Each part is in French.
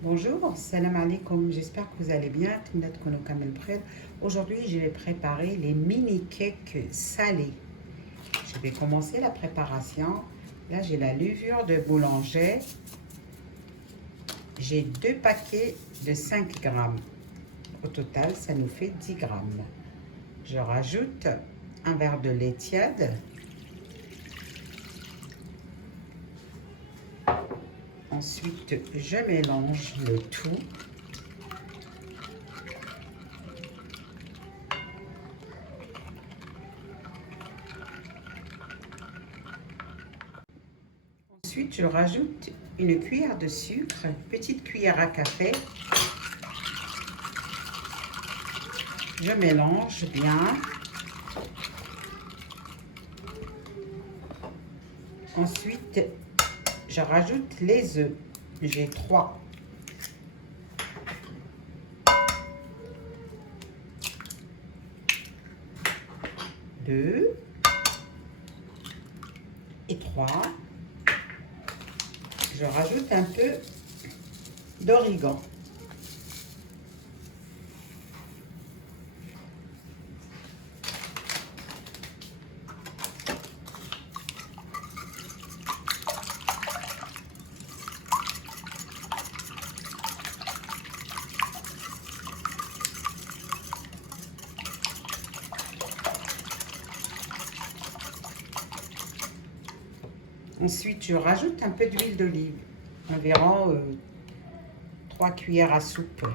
Bonjour, salam alaikum, j'espère que vous allez bien. Aujourd'hui, je vais préparer les mini cakes salés. Je vais commencer la préparation. Là, j'ai la levure de boulanger. J'ai 2 paquets de 5 grammes. Au total, ça nous fait 10 grammes. Je rajoute un verre de lait tiède. Ensuite, je mélange le tout. Ensuite, je rajoute une cuillère de sucre, petite cuillère à café. Je mélange bien. Ensuite, je rajoute les œufs. J'ai 3. Deux et 3. Je rajoute un peu d'origan. Ensuite, je rajoute un peu d'huile d'olive, environ 3 cuillères à soupe.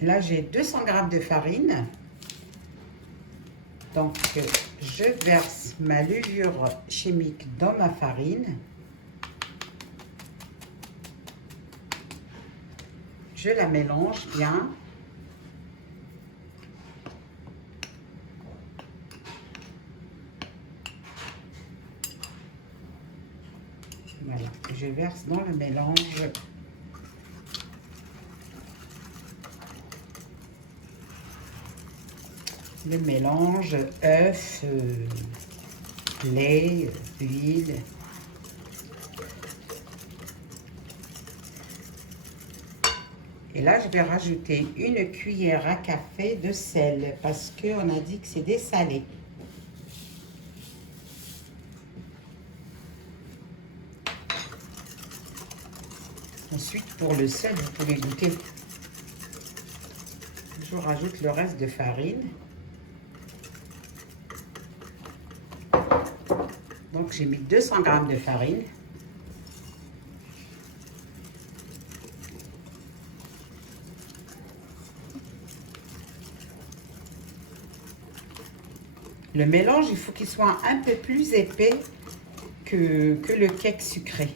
Là, j'ai 200 grammes de farine. Donc, je verse ma levure chimique dans ma farine. Je la mélange bien. Voilà, je verse dans le mélange. Le mélange, œufs, lait, huile. Et là, je vais rajouter une cuillère à café de sel parce qu'on a dit que c'est des salés. Ensuite, pour le sel, vous pouvez goûter. Je rajoute le reste de farine. Donc, j'ai mis 200 grammes de farine. Le mélange, il faut qu'il soit un peu plus épais que le cake sucré.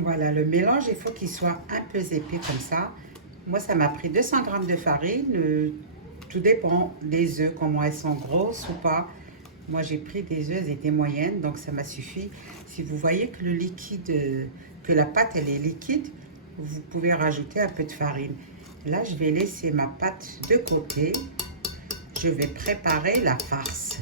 Voilà, le mélange, il faut qu'il soit un peu épais comme ça. Moi, ça m'a pris 200 grammes de farine. Tout dépend des œufs, comment elles sont grosses ou pas. Moi, j'ai pris des œufs, elles étaient moyennes, donc ça m'a suffi. Si vous voyez que le liquide, que la pâte, elle est liquide, vous pouvez rajouter un peu de farine. Là, je vais laisser ma pâte de côté. Je vais préparer la farce.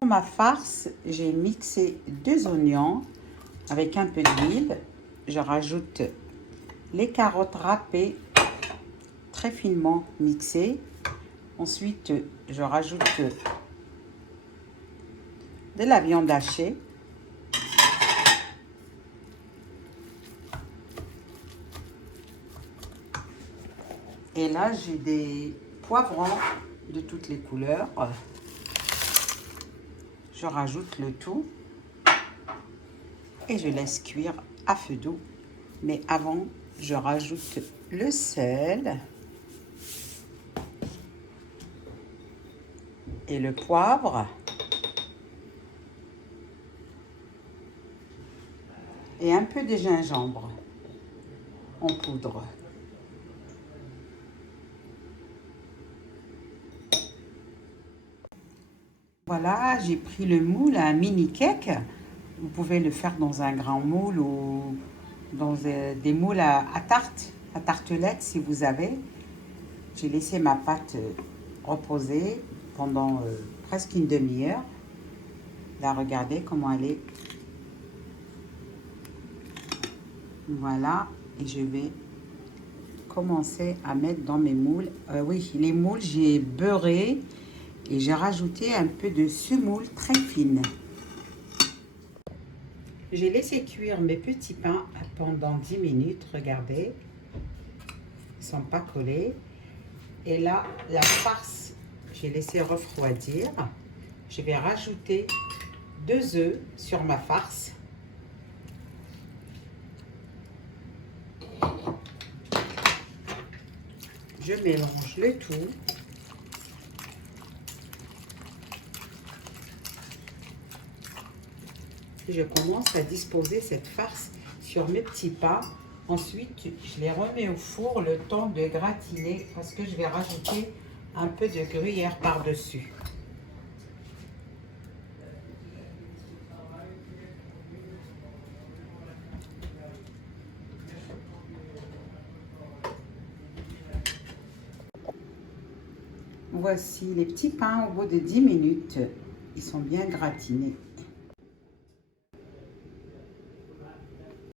Pour ma farce, j'ai mixé 2 oignons avec un peu d'huile. Je rajoute les carottes râpées, très finement mixées. Ensuite, je rajoute de la viande hachée. Et là, j'ai des poivrons de toutes les couleurs. Je rajoute le tout et je laisse cuire à feu doux. Mais avant, je rajoute le sel et le poivre et un peu de gingembre. en poudre. Voilà, j'ai pris le moule à un mini cake. Vous pouvez le faire dans un grand moule ou dans des moules à tarte, à tartelette si vous avez. J'ai laissé ma pâte reposer pendant presque une demi-heure. Là, regardez comment elle est. Voilà, et je vais commencer à mettre dans mes moules. Oui, les moules, j'ai beurré et j'ai rajouté un peu de semoule très fine. J'ai laissé cuire mes petits pains pendant 10 minutes, regardez. Ils ne sont pas collés. Et là, la farce, j'ai laissé refroidir. Je vais rajouter 2 œufs sur ma farce. Je mélange le tout. Et je commence à disposer cette farce sur mes petits pains. Ensuite, je les remets au four le temps de gratiner parce que je vais rajouter un peu de gruyère par-dessus. Voici les petits pains au bout de 10 minutes. Ils sont bien gratinés.